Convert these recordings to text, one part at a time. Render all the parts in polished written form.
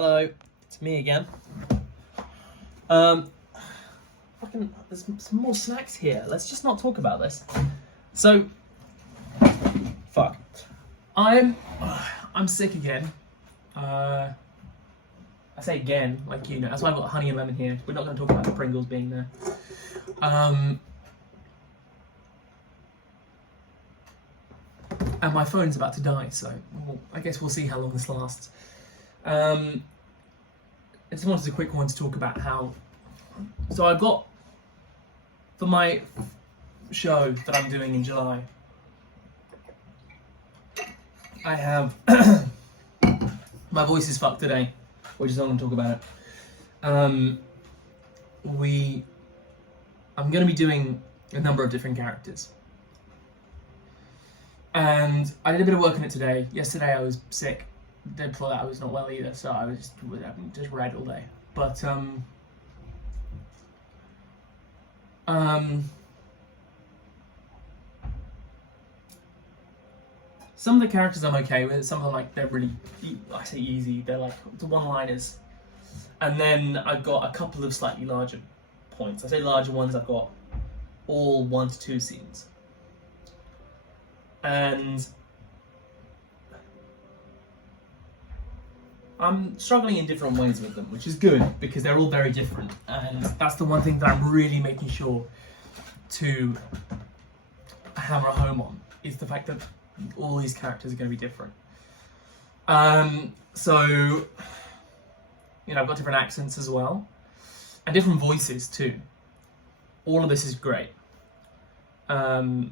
Hello, it's me again. There's some more snacks here. Let's just not talk about this. So, fuck. I'm sick again. I say again, like you know. That's why I've got honey and lemon here. We're not going to talk about the Pringles being there. And my phone's about to die, so I guess we'll see how long this lasts. I just wanted a quick one to talk about how. So I've got, for my show that I'm doing in July, I have my voice is fucked today. We're just not going to talk about it. I'm going to be doing a number of different characters. And I did a bit of work on it today. Yesterday I was sick. The day before that I was not well either, so I was just read all day. But some of the characters I'm okay with. Some are like, they're really, I say easy, they're like the one-liners. And then I've got a couple of slightly larger points. I say larger ones, I've got all 1 to 2 scenes. And I'm struggling in different ways with them, which is good because they're all very different. And that's the one thing that I'm really making sure to hammer home on, is the fact that all these characters are going to be different. So, you know, I've got different accents as well, and different voices too. All of this is great. So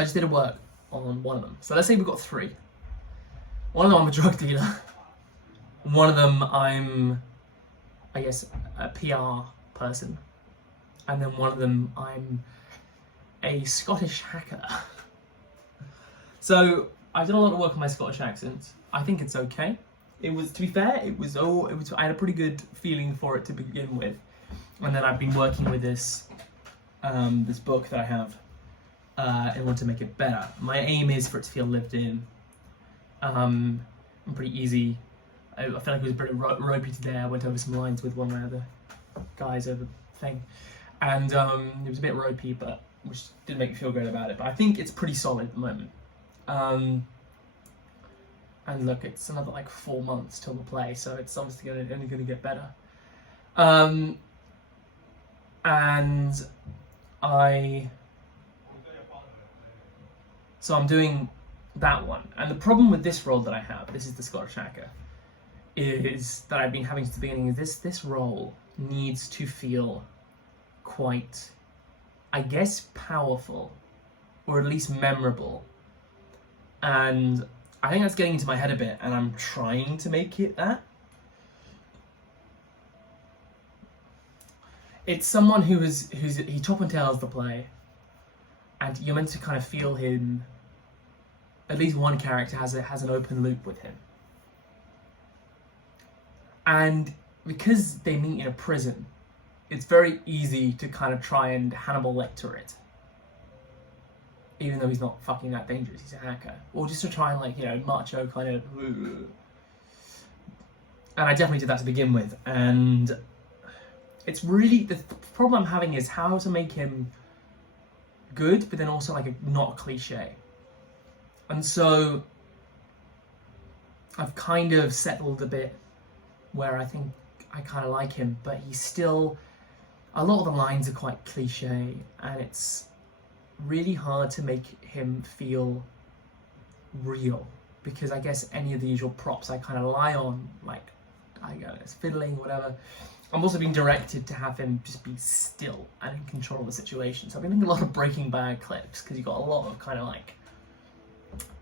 I just did a work on one of them. So let's say we've got 3. One of them I'm a drug dealer. One of them I'm, I guess, a PR person. And then one of them I'm a Scottish hacker. So I've done a lot of work on my Scottish accent. I think it's okay. It was, to be fair, I had a pretty good feeling for it to begin with. And then I've been working with this this book that I have in order to make it better. My aim is for it to feel lived in. I'm pretty easy. I feel like it was a bit ropey today. I went over some lines with one of my other guys over the thing. And it was a bit ropey, but which didn't make me feel great about it. But I think it's pretty solid at the moment. And look, it's another like 4 months till the play, so it's obviously only going to get better. So I'm doing that one. And the problem with this role that I have, this is the Scottish hacker, is that I've been having since the beginning, is this role needs to feel quite, I guess, powerful, or at least memorable. And I think that's getting into my head a bit, and I'm trying to make it that. It's someone he top and tails the play, and you're meant to kind of feel him. At least one character has an open loop with him, and because they meet in a prison, it's very easy to kind of try and Hannibal Lecter it, even though he's not fucking that dangerous. He's a hacker, or just to try and, like, you know, macho kind of. And I definitely did that to begin with, and it's really the problem I'm having is how to make him good, but then also like not cliche. And so I've kind of settled a bit where I think I kind of like him, but he's still, a lot of the lines are quite cliche, and it's really hard to make him feel real, because I guess any of the usual props I kind of rely on, like, I guess fiddling, whatever. I'm also being directed to have him just be still and in control of the situation. So I've been doing a lot of Breaking Bad clips, because you've got a lot of kind of like...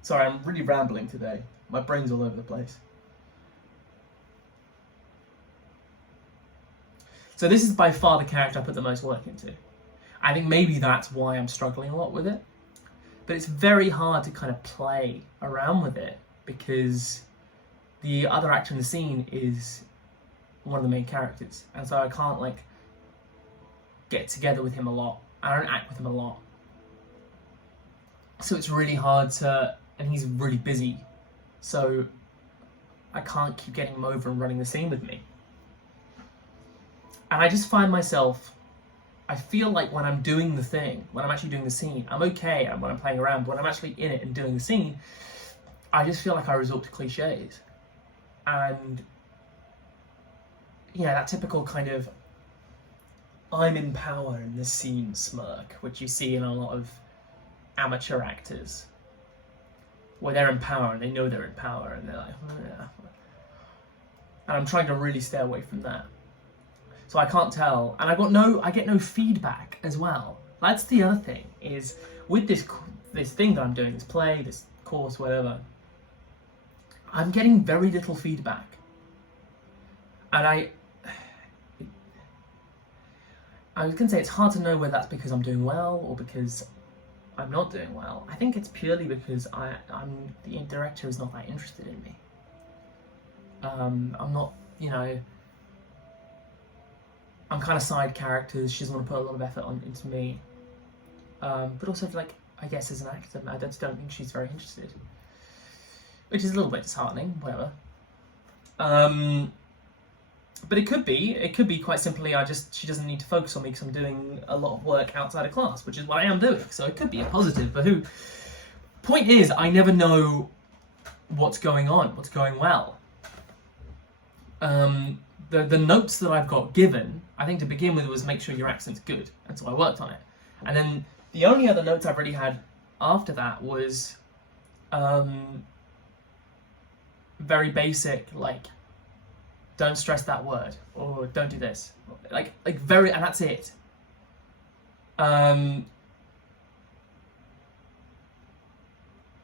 Sorry, I'm really rambling today. My brain's all over the place. So this is by far the character I put the most work into. I think maybe that's why I'm struggling a lot with it. But it's very hard to kind of play around with it, because the other actor in the scene is one of the main characters, and so I can't like get together with him a lot. I don't act with him a lot, so it's really hard to, and he's really busy, so I can't keep getting him over and running the scene with me. And I just find myself, I feel like when I'm doing the thing, when I'm actually doing the scene, I'm okay when I'm playing around, but when I'm actually in it and doing the scene, I just feel like I resort to cliches. And yeah, that typical kind of I'm in power in this scene smirk, which you see in a lot of amateur actors, where they're in power and they know they're in power and they're like, oh, yeah. And I'm trying to really stay away from that. So I can't tell, and I get no feedback as well. That's the other thing, is with this thing that I'm doing, this play, this course, whatever, I'm getting very little feedback. And I was going to say it's hard to know whether that's because I'm doing well or because I'm not doing well. I think it's purely because the director is not that interested in me. I'm not, I'm kind of side characters. She doesn't want to put a lot of effort into me. But also, like, I guess as an actor, I just don't think she's very interested. Which is a little bit disheartening, whatever. But it could be quite simply she doesn't need to focus on me because I'm doing a lot of work outside of class, which is what I am doing. So it could be a positive, but point is, I never know what's going on, what's going well. The notes that I've got given, I think to begin with, was make sure your accent's good, and so I worked on it. And then the only other notes I've really had after that was very basic, like, don't stress that word, or don't do this, like very, and that's it.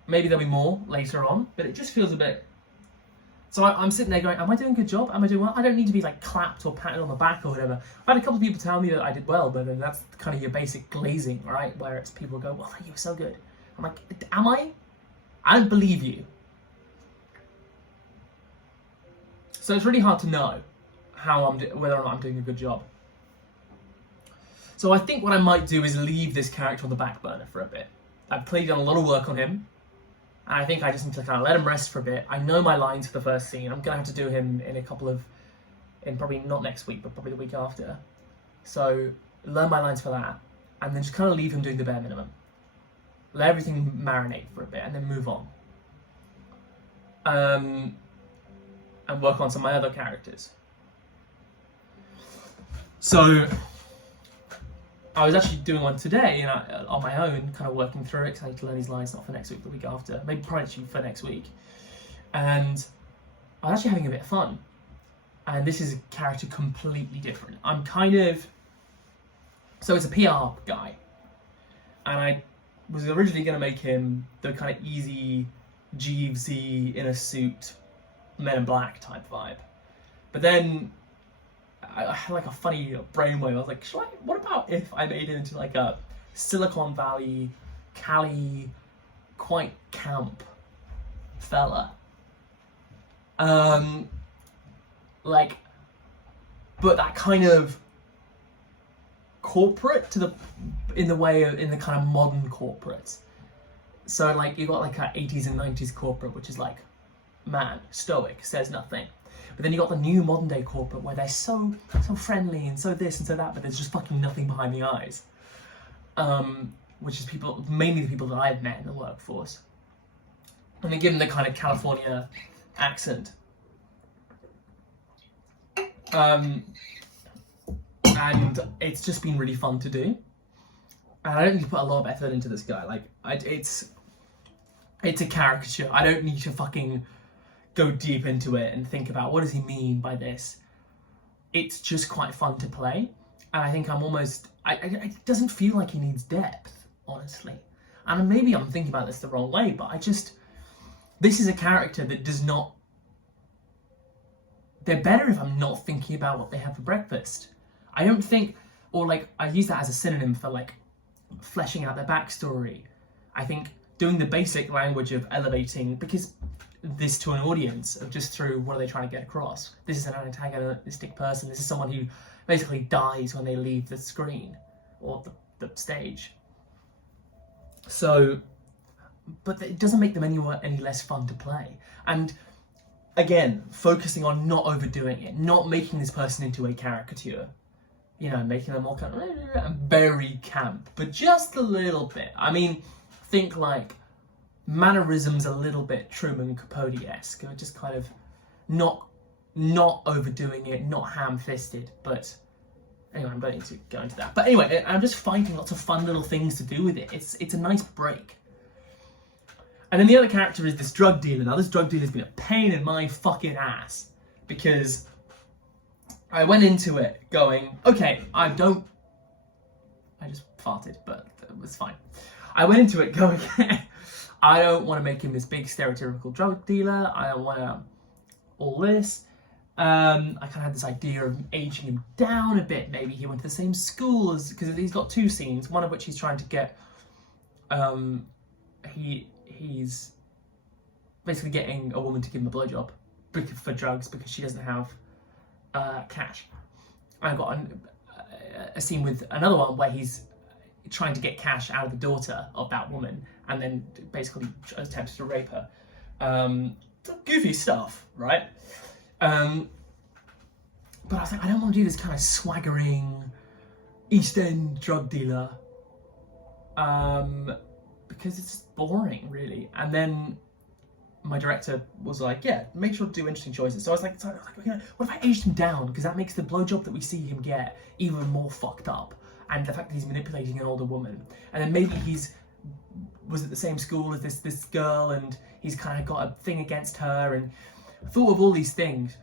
Maybe there'll be more later on, but it just feels a bit. So I'm sitting there going, am I doing a good job? Am I doing well? I don't need to be like clapped or patted on the back or whatever. I've had a couple of people tell me that I did well, but then that's kind of your basic glazing, right? Where it's people go, well, you were so good. I'm like, am I? I don't believe you. So it's really hard to know whether or not I'm doing a good job. So I think what I might do is leave this character on the back burner for a bit. I've done a lot of work on him, and I think I just need to kind of let him rest for a bit. I know my lines for the first scene. I'm going to have to do him in probably not next week, but probably the week after. So learn my lines for that, and then just kind of leave him doing the bare minimum. Let everything marinate for a bit, and then move on. And work on some of my other characters. So I was actually doing one today, on my own, kind of working through it, because I need to learn these lines, not for next week, the week after, maybe probably for next week. And I was actually having a bit of fun. And this is a character completely different. So it's a PR guy. And I was originally going to make him the kind of easy, Jeevesy, in a suit, Men in Black type vibe. But then I had like a funny brainwave. I was like, what about if I made him into like a Silicon Valley, Cali, quite camp fella? But that kind of corporate in the kind of modern corporate. So like you got like a 80s and 90s corporate, which is like, man, stoic, says nothing. But then you got the new modern day corporate where they're so friendly and so this and so that, but there's just fucking nothing behind the eyes. Which is mainly the people that I've met in the workforce. And they give them the kind of California accent. And it's just been really fun to do. And I don't need to put a lot of effort into this guy. Like, it's a caricature. I don't need to fucking go deep into it and think about what does he mean by this. It's just quite fun to play, and I think it doesn't feel like he needs depth, honestly. And maybe I'm thinking about this the wrong way, but this is a character that does not. They're better if I'm not thinking about what they have for breakfast. I don't think, or like I use that as a synonym for like fleshing out their backstory. I think doing the basic language of elevating, because this to an audience of just through what are they trying to get across. This is an antagonistic person. This is someone who basically dies when they leave the screen or the stage. So, but it doesn't make them any less fun to play. And again, focusing on not overdoing it, not making this person into a caricature. You know, making them all kind of very camp, but just a little bit. I mean, think like mannerisms a little bit Truman Capote-esque, just kind of not overdoing it, not ham-fisted, but anyway, I don't need to go into that. But anyway, I'm just finding lots of fun little things to do with it. It's a nice break. And then the other character is this drug dealer. Now, this drug dealer's been a pain in my fucking ass, because I went into it going, okay, I just farted, but it was fine. I went into it going, I don't want to make him this big stereotypical drug dealer. I don't want to all this. I kind of had this idea of aging him down a bit. Maybe he went to the same school as, because he's got two scenes, one of which he's trying to get, he's basically getting a woman to give him a blowjob for drugs because she doesn't have cash. I got a scene with another one where he's trying to get cash out of the daughter of that woman and then basically attempts to rape her. Goofy stuff, right? But I was like, I don't want to do this kind of swaggering East End drug dealer, because it's boring, really. And then my director was like, yeah, make sure to do interesting choices. So I was like, okay, what if I aged him down? Because that makes the blowjob that we see him get even more fucked up. And the fact that he's manipulating an older woman. And then maybe was at the same school as this girl, and he's kind of got a thing against her, and thought of all these things.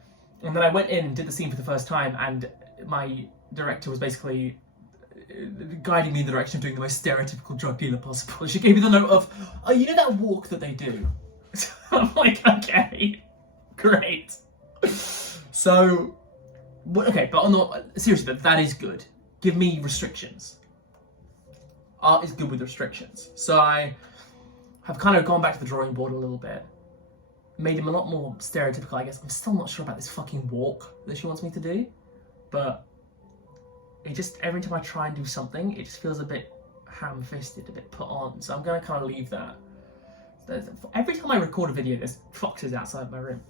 And then I went in and did the scene for the first time, and my director was basically guiding me in the direction of doing the most stereotypical drug dealer possible. She gave me the note of, oh, you know that walk that they do? So I'm like, okay, great. So, okay, but seriously, that is good. Give me restrictions. Art is good with restrictions. So I have kind of gone back to the drawing board a little bit. Made him a lot more stereotypical, I guess. I'm still not sure about this fucking walk that she wants me to do. But it just, every time I try and do something, it just feels a bit ham-fisted, a bit put on. So I'm going to kind of leave that. Every time I record a video, there's foxes outside my room.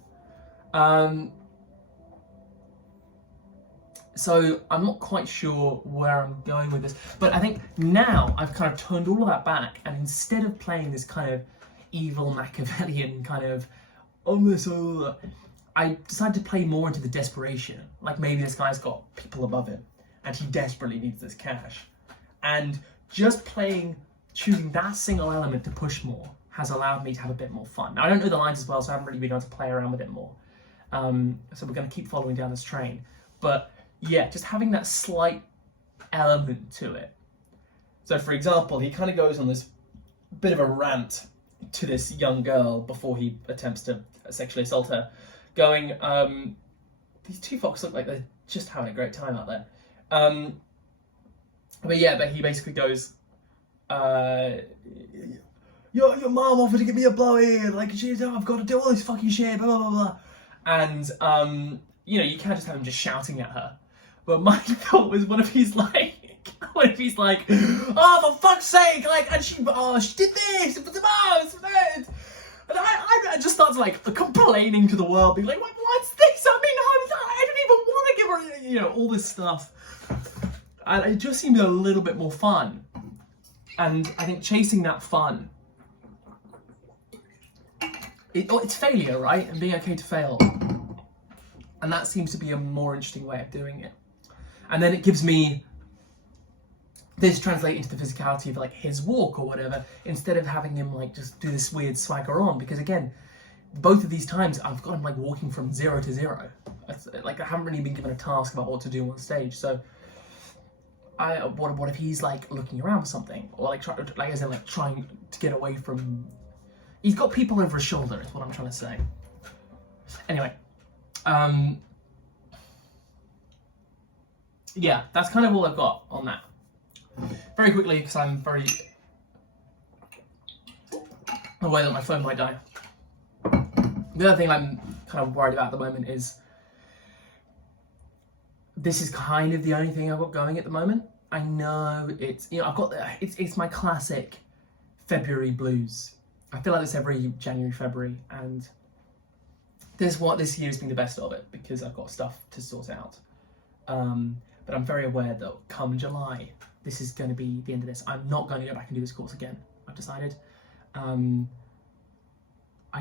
So I'm not quite sure where I'm going with this. But I think now I've kind of turned all of that back, and instead of playing this kind of evil Machiavellian kind of, I decided to play more into the desperation. Like maybe this guy's got people above him and he desperately needs this cash. And just choosing that single element to push more has allowed me to have a bit more fun. Now, I don't know the lines as well, so I haven't really been able to play around with it more. So we're going to keep following down this train. But yeah, just having that slight element to it. So for example, he kind of goes on this bit of a rant to this young girl before he attempts to sexually assault her, going, these two foxes look like they're just having a great time out there. But he basically goes, your mom offered to give me a blowy, and like, I've got to do all this fucking shit, blah, blah, blah. And, you can't just have him just shouting at her. But my thought was, what if he's like, oh, for fuck's sake, like, and she did this, and I just started like complaining to the world, being like, what's this? I mean, I don't even want to give her, all this stuff. And it just seemed a little bit more fun. And I think chasing that fun, it's failure, right? And being okay to fail. And that seems to be a more interesting way of doing it. And then it gives me this translate into the physicality of like his walk or whatever, instead of having him like just do this weird swagger on. Because again, both of these times I've got him like walking from 0 to 0. Like I haven't really been given a task about what to do on stage. So what if he's like looking around for something, or like trying to get away from. He's got people over his shoulder, is what I'm trying to say. Anyway, yeah, that's kind of all I've got on that. Very quickly, because I'm very aware that my phone might die. The other thing I'm kind of worried about at the moment is this is kind of the only thing I've got going at the moment. I know it's, it's my classic February blues. I feel like this every January, February, and this year has been the best of it because I've got stuff to sort out. But I'm very aware that come July, this is going to be the end of this. I'm not going to go back and do this course again. I've decided. I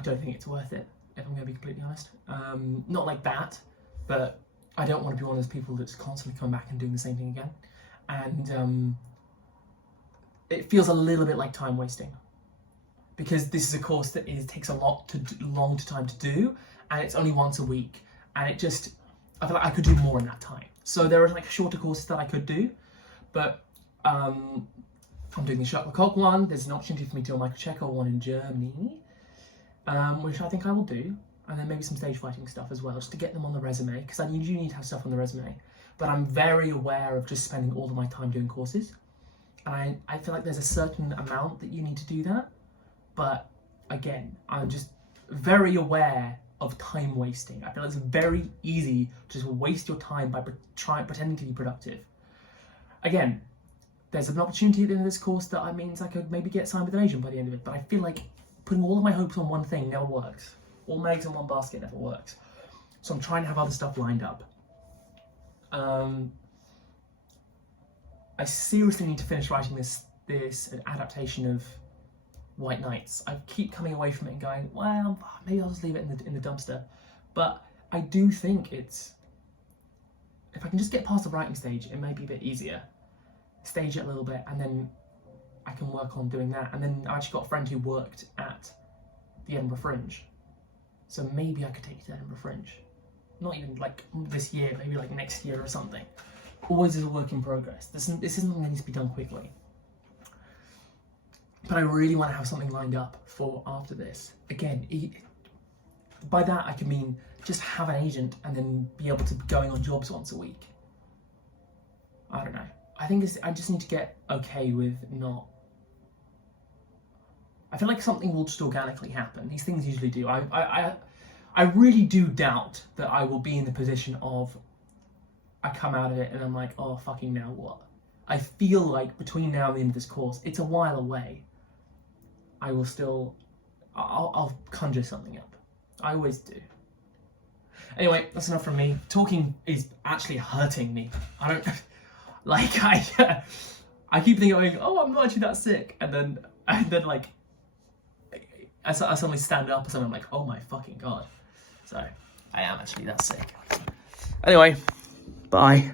don't think it's worth it, if I'm going to be completely honest. Not like that, but I don't want to be one of those people that's constantly coming back and doing the same thing again. And it feels a little bit like time wasting, because this is a course that takes a long time to do, and it's only once a week, and I feel like I could do more in that time. So there are like shorter courses that I could do, but I'm doing the Sherlock Lecoq one. There's an opportunity for me to do a Michael Checker one in Germany, which I think I will do, and then maybe some stage fighting stuff as well, just to get them on the resume, because I usually need to have stuff on the resume. But I'm very aware of just spending all of my time doing courses, and I feel like there's a certain amount that you need to do that. But again, I'm just very aware of time wasting. I feel it's very easy to just waste your time by pretending to be productive. Again, there's an opportunity at the end of this course that means I could maybe get signed with an agent by the end of it, but I feel like putting all of my hopes on one thing never works. All my eggs in one basket never works. So I'm trying to have other stuff lined up. I seriously need to finish writing this adaptation of White Knights. I keep coming away from it and going, well, maybe I'll just leave it in the dumpster. But I do think if I can just get past the writing stage, it may be a bit easier. Stage it a little bit, and then I can work on doing that. And then I actually got a friend who worked at the Edinburgh Fringe, so maybe I could take it to Edinburgh Fringe. Not even like this year, maybe like next year or something. Always is a work in progress. This isn't something that needs to be done quickly. But I really want to have something lined up for after this. Again, by that I can mean just have an agent and then be able to be going on jobs once a week. I don't know. I think I just need to get okay with not... I feel like something will just organically happen. These things usually do. I really do doubt that I will be in the position of I come out of it and I'm like, oh, fucking now what? I feel like between now and the end of this course, it's a while away. I'll conjure something up. I always do. Anyway, that's enough from me. Talking is actually hurting me. I don't... Like, I keep thinking, oh, I'm not actually that sick. And then like, I suddenly stand up or something, I'm like, oh my fucking God. So, I am actually that sick. Anyway, bye.